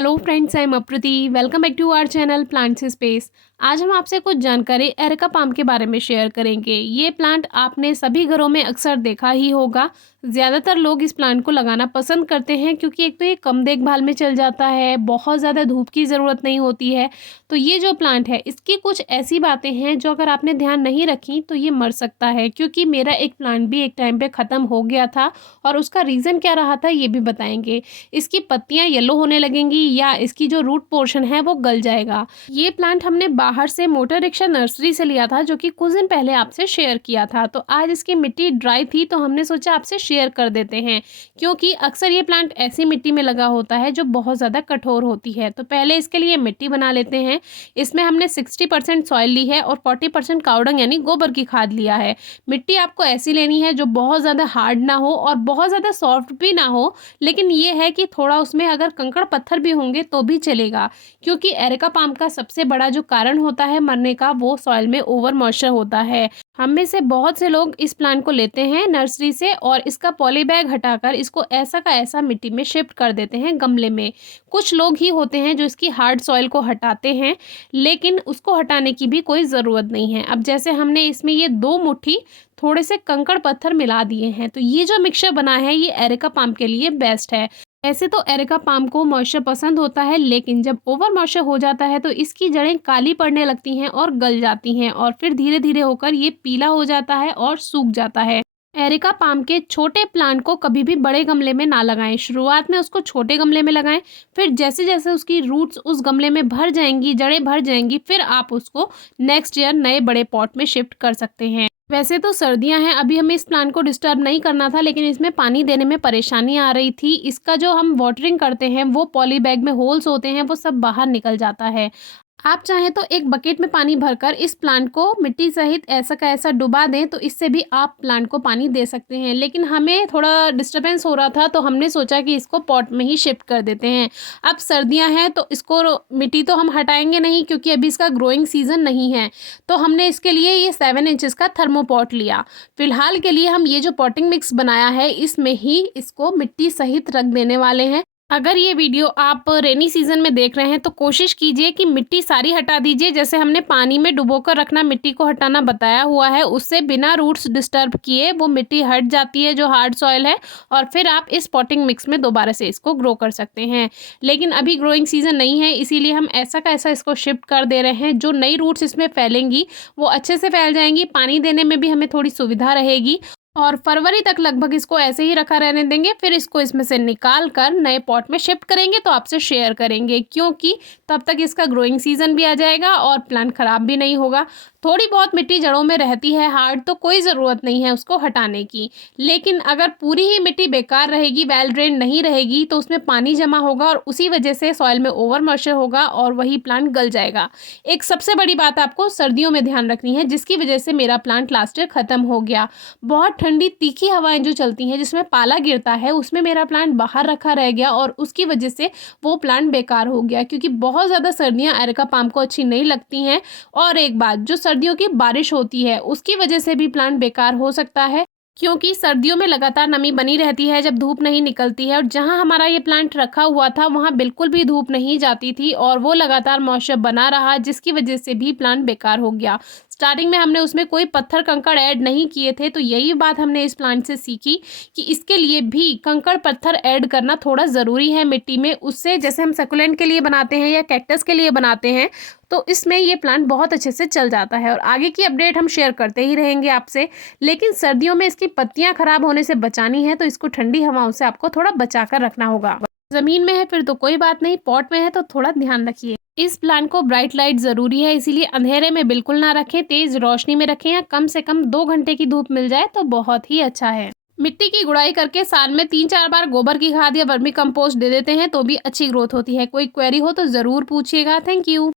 Hello friends, I am Aprati. Welcome back to our channel plants space. आज हम आपसे कुछ जानकारी एरेका पाम के बारे में शेयर करेंगे। ये प्लांट आपने सभी घरों में अक्सर देखा ही होगा। ज़्यादातर लोग इस प्लांट को लगाना पसंद करते हैं क्योंकि एक तो ये कम देखभाल में चल जाता है, बहुत ज़्यादा धूप की ज़रूरत नहीं होती है। तो ये जो प्लांट है इसकी कुछ ऐसी बातें हैं जो अगर आपने ध्यान नहीं रखी तो ये मर सकता है, क्योंकि मेरा एक प्लांट भी एक टाइम पे ख़त्म हो गया था और उसका रीज़न क्या रहा था ये भी बताएंगे। इसकी पत्तियाँ येलो होने लगेंगी या इसकी जो रूट पोर्शन है वो गल जाएगा। ये प्लांट हमने बाहर से मोटर रिक्शा नर्सरी से लिया था, जो कि कुछ दिन पहले आपसे शेयर किया था। तो आज इसकी मिट्टी ड्राई थी तो हमने सोचा आपसे शेयर कर देते हैं, क्योंकि अक्सर ये प्लांट ऐसी मिट्टी में लगा होता है जो बहुत ज़्यादा कठोर होती है। तो पहले इसके लिए मिट्टी बना लेते हैं। इसमें हमने 60% सॉइल ली है और 40% कावडंग यानी गोबर की खाद लिया है। मिट्टी आपको ऐसी लेनी है जो बहुत ज़्यादा हार्ड ना हो और बहुत ज़्यादा सॉफ्ट भी ना हो, लेकिन ये है कि थोड़ा उसमें अगर कंकड़ पत्थर भी होंगे तो भी चलेगा, क्योंकि एरेका पाम का सबसे बड़ा जो कारण होता है मरने का वो सॉइल में ओवर मॉइस्चर होता है। हम में से बहुत से लोग इस प्लांट को लेते हैं नर्सरी से और इसका पॉली बैग हटाकर इसको ऐसा का ऐसा मिट्टी में शिफ्ट कर देते हैं गमले में। कुछ लोग ही होते हैं जो इसकी हार्ड सॉइल को हटाते हैं, लेकिन उसको हटाने की भी कोई ज़रूरत नहीं है। अब जैसे हमने इसमें ये 2 मुट्ठी थोड़े से कंकड़ पत्थर मिला दिए हैं, तो ये जो मिक्सचर बना है ये एरेका पाम के लिए बेस्ट है। ऐसे तो एरेका पाम को मॉइस्चर पसंद होता है, लेकिन जब ओवर मॉइस्चर हो जाता है तो इसकी जड़ें काली पड़ने लगती हैं और गल जाती हैं और फिर धीरे धीरे होकर ये पीला हो जाता है और सूख जाता है। एरेका पाम के छोटे प्लांट को कभी भी बड़े गमले में ना लगाएं। शुरुआत में उसको छोटे गमले में लगाएं, फिर जैसे जैसे उसकी रूट्स उस गमले में भर जाएंगी, जड़ें भर जाएंगी, फिर आप उसको नेक्स्ट ईयर नए बड़े पॉट में शिफ्ट कर सकते हैं। वैसे तो सर्दियां हैं, अभी हमें इस प्लांट को डिस्टर्ब नहीं करना था, लेकिन इसमें पानी देने में परेशानी आ रही थी। इसका जो हम वाटरिंग करते हैं वो पॉली बैग में होल्स होते हैं, वो सब बाहर निकल जाता है। आप चाहें तो एक बकेट में पानी भरकर इस प्लांट को मिट्टी सहित ऐसा का ऐसा डुबा दें, तो इससे भी आप प्लांट को पानी दे सकते हैं। लेकिन हमें थोड़ा डिस्टरबेंस हो रहा था तो हमने सोचा कि इसको पॉट में ही शिफ्ट कर देते हैं। अब सर्दियां हैं तो इसको मिट्टी तो हम हटाएंगे नहीं, क्योंकि अभी इसका ग्रोइंग सीजन नहीं है। तो हमने इसके लिए ये 7 इंचेस का थर्मोपॉट लिया। फिलहाल के लिए हम ये जो पॉटिंग मिक्स बनाया है इसमें ही इसको मिट्टी सहित रख देने वाले हैं। अगर ये वीडियो आप रेनी सीजन में देख रहे हैं तो कोशिश कीजिए कि मिट्टी सारी हटा दीजिए। जैसे हमने पानी में डुबोकर रखना मिट्टी को हटाना बताया हुआ है, उससे बिना रूट्स डिस्टर्ब किए वो मिट्टी हट जाती है जो हार्ड सॉइल है, और फिर आप इस पॉटिंग मिक्स में दोबारा से इसको ग्रो कर सकते हैं। लेकिन अभी ग्रोइंग सीजन नहीं है, इसीलिए हम ऐसा का ऐसा इसको शिफ्ट कर दे रहे हैं। जो नई रूट्स इसमें फैलेंगी वो अच्छे से फैल जाएंगी, पानी देने में भी हमें थोड़ी सुविधा रहेगी। और फरवरी तक लगभग इसको ऐसे ही रखा रहने देंगे, फिर इसको इसमें से निकाल कर नए पॉट में शिफ्ट करेंगे तो आपसे शेयर करेंगे, क्योंकि तब तक इसका ग्रोइंग सीजन भी आ जाएगा और प्लांट खराब भी नहीं होगा। थोड़ी बहुत मिट्टी जड़ों में रहती है हार्ड, तो कोई ज़रूरत नहीं है उसको हटाने की। लेकिन अगर पूरी ही मिट्टी बेकार रहेगी, वेल ड्रेन नहीं रहेगी, तो उसमें पानी जमा होगा और उसी वजह से सॉइल में ओवर मॉइस्चर होगा और वही प्लांट गल जाएगा। एक सबसे बड़ी बात आपको सर्दियों में ध्यान रखनी है, जिसकी वजह से मेरा प्लांट लास्ट ईयर ख़त्म हो गया। बहुत ठंडी तीखी हवाएं जो चलती हैं जिसमें पाला गिरता है, उसमें मेरा प्लांट बाहर रखा रह गया और उसकी वजह से वो प्लांट बेकार हो गया, क्योंकि बहुत ज़्यादा सर्दियाँ एरेका पाम को अच्छी नहीं लगती हैं। और एक बात, जो सर्दियों की बारिश होती है उसकी वजह से भी प्लांट बेकार हो सकता है, क्योंकि सर्दियों में लगातार नमी बनी रहती है जब धूप नहीं निकलती है। और जहां हमारा ये प्लांट रखा हुआ था वहां बिल्कुल भी धूप नहीं जाती थी और वो लगातार मॉइस्चर बना रहा, जिसकी वजह से भी प्लांट बेकार हो गया। स्टार्टिंग में हमने उसमें कोई पत्थर कंकड़ ऐड नहीं किए थे, तो यही बात हमने इस प्लांट से सीखी कि इसके लिए भी कंकड़ पत्थर ऐड करना थोड़ा ज़रूरी है मिट्टी में। उससे जैसे हम सकुलेंट के लिए बनाते हैं या कैक्टस के लिए बनाते हैं, तो इसमें ये प्लांट बहुत अच्छे से चल जाता है। और आगे की अपडेट हम शेयर करते ही रहेंगे आपसे। लेकिन सर्दियों में इसकी पत्तियां खराब होने से बचानी है, तो इसको ठंडी हवाओं से आपको थोड़ा बचा कर रखना होगा। ज़मीन में है फिर तो कोई बात नहीं, पॉट में है तो थोड़ा ध्यान रखिए। इस प्लांट को ब्राइट लाइट ज़रूरी है, इसीलिए अंधेरे में बिल्कुल ना रखें, तेज़ रोशनी में रखें, या कम से कम 2 घंटे की धूप मिल जाए तो बहुत ही अच्छा है। मिट्टी की गुड़ाई करके साल में 3-4 बार गोबर की खाद या वर्मी कंपोस्ट दे देते हैं तो भी अच्छी ग्रोथ होती है। कोई क्वेरी हो तो ज़रूर पूछिएगा। Thank you.